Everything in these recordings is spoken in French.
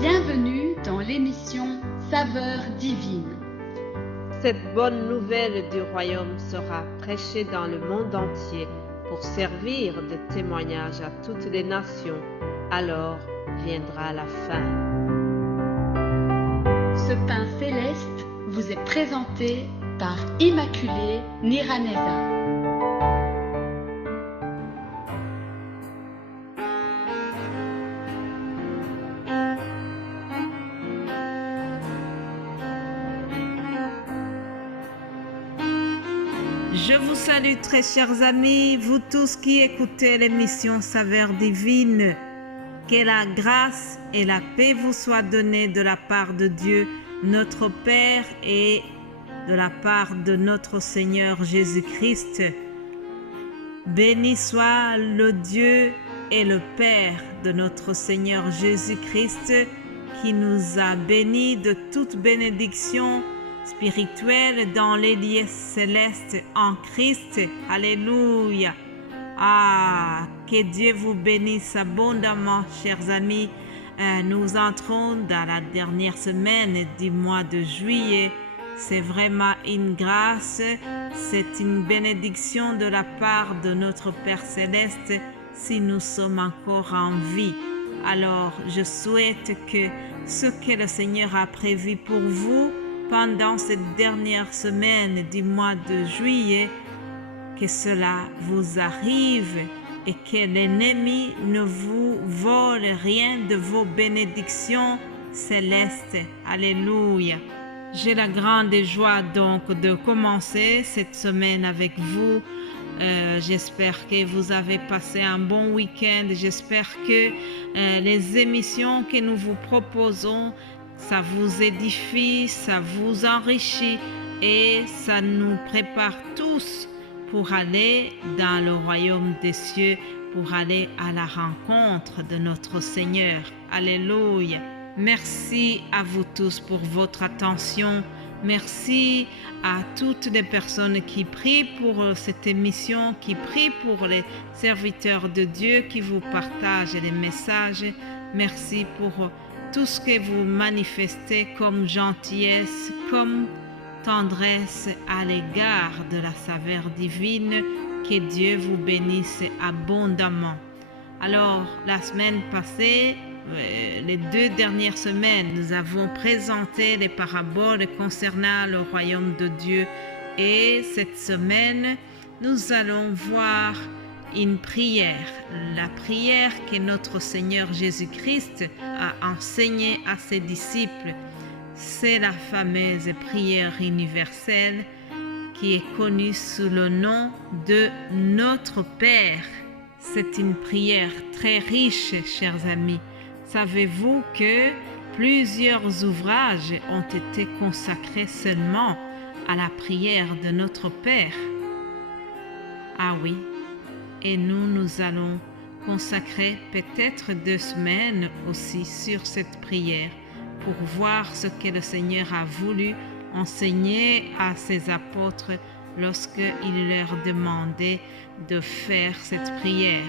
Bienvenue dans l'émission Saveurs divines. Cette bonne nouvelle du royaume sera prêchée dans le monde entier pour servir de témoignage à toutes les nations. Alors viendra la fin. Ce pain céleste vous est présenté par Immaculée Niraneza. Je vous salue très chers amis, vous tous qui écoutez l'émission Saveurs divines. Que la grâce et la paix vous soient données de la part de Dieu, notre Père, et de la part de notre Seigneur Jésus-Christ. Béni soit le Dieu et le Père de notre Seigneur Jésus-Christ, qui nous a bénis de toute bénédiction spirituelle dans les lieux célestes en Christ. Alléluia. Ah, que Dieu vous bénisse abondamment, chers amis. Nous entrons dans la dernière semaine du mois de juillet. C'est vraiment une grâce, c'est une bénédiction de la part de notre Père Céleste si nous sommes encore en vie. Alors, je souhaite que ce que le Seigneur a prévu pour vous pendant cette dernière semaine du mois de juillet, que cela vous arrive et que l'ennemi ne vous vole rien de vos bénédictions célestes. Alléluia. J'ai la grande joie donc de commencer cette semaine avec vous. J'espère que vous avez passé un bon week-end. J'espère que les émissions que nous vous proposons, ça vous édifie, ça vous enrichit et ça nous prépare tous pour aller dans le royaume des cieux, pour aller à la rencontre de notre Seigneur. Alléluia. Merci à vous tous pour votre attention. Merci à toutes les personnes qui prient pour cette émission, qui prient pour les serviteurs de Dieu, qui vous partagent les messages. Merci pour tout ce que vous manifestez comme gentillesse, comme tendresse à l'égard de la saveur divine. Que Dieu vous bénisse abondamment. Alors, la semaine passée, les 2 dernières semaines, nous avons présenté les paraboles concernant le royaume de Dieu. Et cette semaine, nous allons voir une prière, la prière que notre Seigneur Jésus-Christ a enseignée à ses disciples. C'est la fameuse prière universelle qui est connue sous le nom de Notre Père. C'est une prière très riche, chers amis. Savez-vous que plusieurs ouvrages ont été consacrés seulement à la prière de Notre Père? Ah oui, et nous allons consacrer peut-être 2 semaines aussi sur cette prière pour voir ce que le Seigneur a voulu enseigner à ses apôtres lorsqu'il leur demandait de faire cette prière.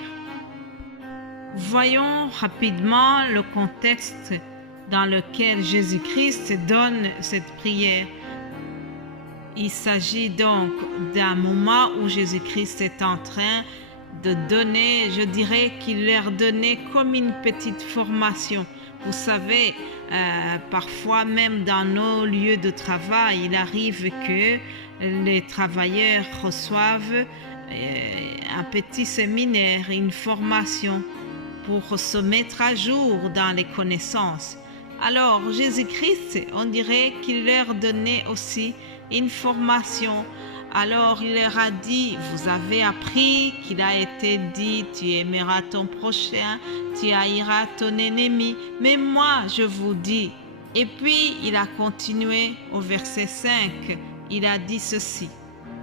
Voyons rapidement le contexte dans lequel Jésus-Christ donne cette prière. Il s'agit donc d'un moment où Jésus-Christ est en train de donner, je dirais qu'il leur donnait comme une petite formation. Vous savez, parfois même dans nos lieux de travail, il arrive que les travailleurs reçoivent un petit séminaire, une formation pour se mettre à jour dans les connaissances. Alors, Jésus-Christ, on dirait qu'il leur donnait aussi une formation. Alors, il leur a dit, vous avez appris qu'il a été dit, tu aimeras ton prochain, tu haïras ton ennemi. Mais moi, je vous dis. Et puis, il a continué au verset 5. Il a dit ceci.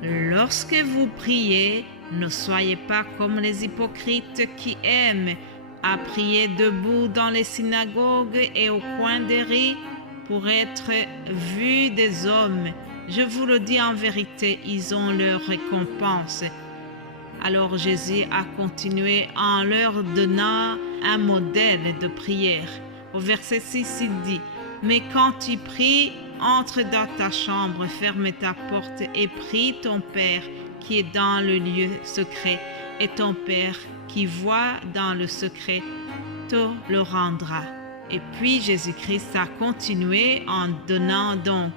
Lorsque vous priez, ne soyez pas comme les hypocrites qui aiment à prier debout dans les synagogues et au coin des rues pour être vus des hommes. Je vous le dis en vérité, ils ont leur récompense. Alors Jésus a continué en leur donnant un modèle de prière. Au verset 6, il dit, « Mais quand tu pries, entre dans ta chambre, ferme ta porte et prie ton Père qui est dans le lieu secret, et ton Père qui voit dans le secret te le rendra. » Et puis Jésus-Christ a continué en donnant donc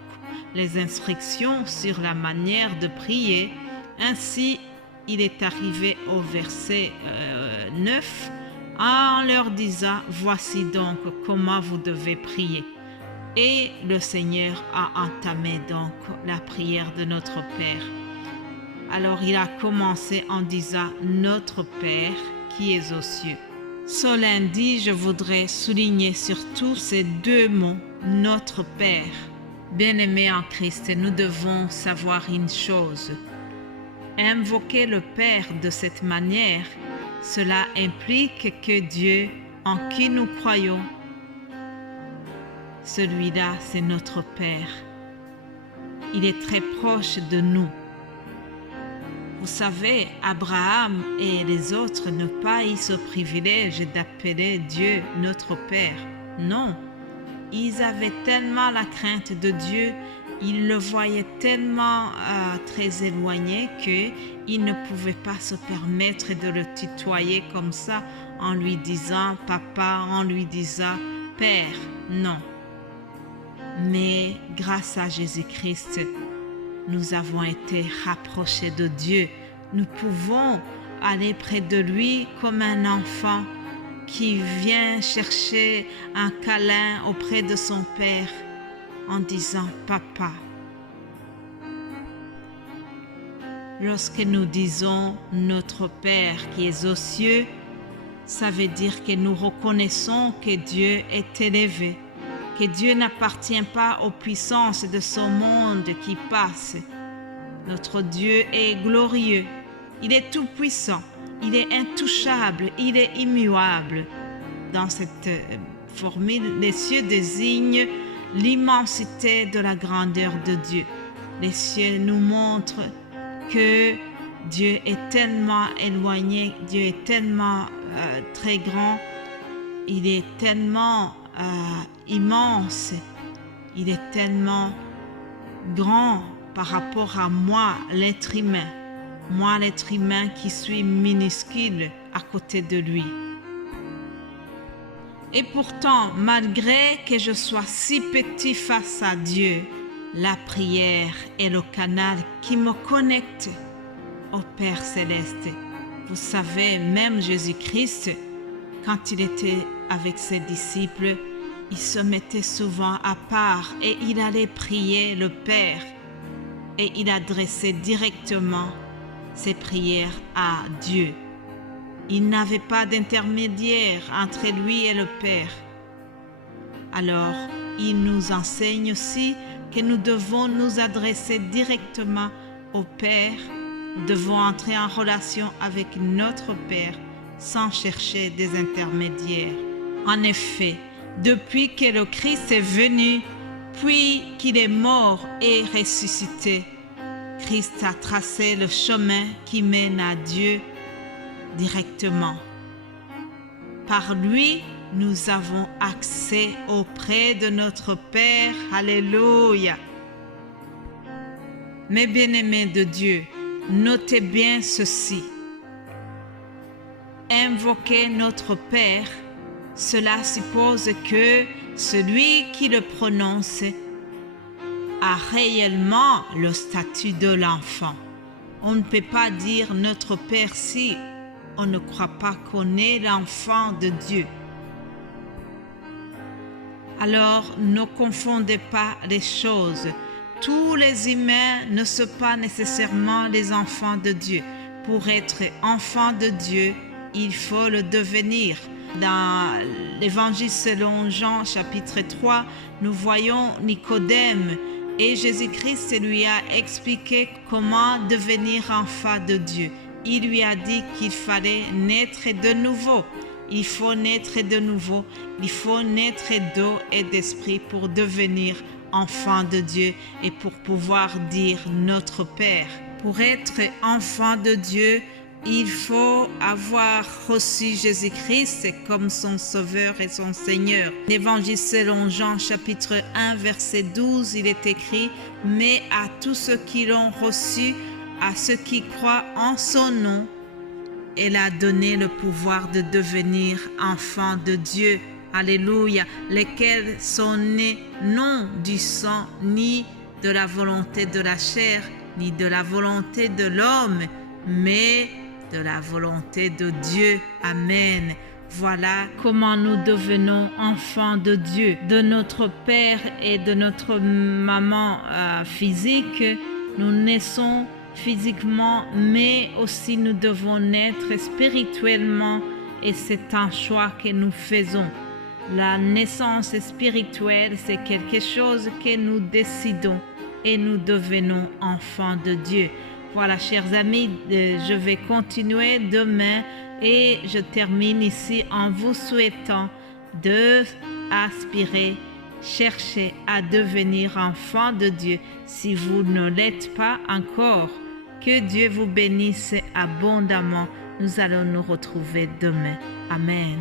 les instructions sur la manière de prier. Ainsi, il est arrivé au verset 9 en leur disant, « Voici donc comment vous devez prier. » Et le Seigneur a entamé donc la prière de notre Père. Alors il a commencé en disant « Notre Père qui es aux cieux ». Ce lundi, je voudrais souligner surtout ces deux mots, « Notre Père ». Bien-aimés en Christ, nous devons savoir une chose. Invoquer le Père de cette manière, cela implique que Dieu, en qui nous croyons, celui-là, c'est notre Père. Il est très proche de nous. Vous savez, Abraham et les autres n'ont pas eu ce privilège d'appeler Dieu notre Père. Non, ils avaient tellement la crainte de Dieu, ils le voyaient tellement très éloigné qu'ils ne pouvaient pas se permettre de le tutoyer comme ça en lui disant « Papa », en lui disant « Père ». Non. Mais grâce à Jésus-Christ, nous avons été rapprochés de Dieu. Nous pouvons aller près de lui comme un enfant qui vient chercher un câlin auprès de son Père en disant « Papa ». Lorsque nous disons « Notre Père qui est aux cieux », ça veut dire que nous reconnaissons que Dieu est élevé, que Dieu n'appartient pas aux puissances de ce monde qui passe. Notre Dieu est glorieux, il est tout-puissant, il est intouchable, il est immuable. Dans cette formule, les cieux désignent l'immensité de la grandeur de Dieu. Les cieux nous montrent que Dieu est tellement éloigné, Dieu est tellement très grand, il est tellement immense, il est tellement grand par rapport à moi, l'être humain. Moi, l'être humain qui suis minuscule à côté de lui. Et pourtant, malgré que je sois si petit face à Dieu, la prière est le canal qui me connecte au Père Céleste. Vous savez, même Jésus-Christ, quand il était avec ses disciples, il se mettait souvent à part et il allait prier le Père et il adressait directement ses prières à Dieu. Il n'avait pas d'intermédiaire entre lui et le Père. Alors, il nous enseigne aussi que nous devons nous adresser directement au Père, nous devons entrer en relation avec notre Père sans chercher des intermédiaires. En effet, depuis que le Christ est venu, puis qu'il est mort et ressuscité, Christ a tracé le chemin qui mène à Dieu directement. Par lui, nous avons accès auprès de notre Père. Alléluia. Mes bien-aimés de Dieu, notez bien ceci. Invoquer notre Père, cela suppose que celui qui le prononce a réellement le statut de l'enfant. On ne peut pas dire notre Père si on ne croit pas qu'on est l'enfant de Dieu. Alors, ne confondez pas les choses. Tous les humains ne sont pas nécessairement les enfants de Dieu. Pour être enfant de Dieu, il faut le devenir. Dans l'Évangile selon Jean, chapitre 3, nous voyons Nicodème et Jésus-Christ lui a expliqué comment devenir enfant de Dieu. Il lui a dit qu'il fallait naître de nouveau. Il faut naître de nouveau. Il faut naître d'eau et d'esprit pour devenir enfant de Dieu et pour pouvoir dire notre Père. Pour être enfant de Dieu, il faut avoir reçu Jésus-Christ comme son Sauveur et son Seigneur. L'Évangile selon Jean chapitre 1 verset 12, il est écrit « Mais à tous ceux qui l'ont reçu, à ceux qui croient en son nom, elle a donné le pouvoir de devenir enfants de Dieu. » Alléluia, lesquels sont nés non du sang, ni de la volonté de la chair, ni de la volonté de l'homme, mais de la volonté de Dieu. Amen. Voilà comment nous devenons enfants de Dieu, de notre Père et de notre maman physique. Nous naissons physiquement, mais aussi nous devons naître spirituellement et c'est un choix que nous faisons. La naissance spirituelle, c'est quelque chose que nous décidons et nous devenons enfants de Dieu. Voilà, chers amis, je vais continuer demain et je termine ici en vous souhaitant d'aspirer, chercher à devenir enfant de Dieu si vous ne l'êtes pas encore. Que Dieu vous bénisse abondamment. Nous allons nous retrouver demain. Amen.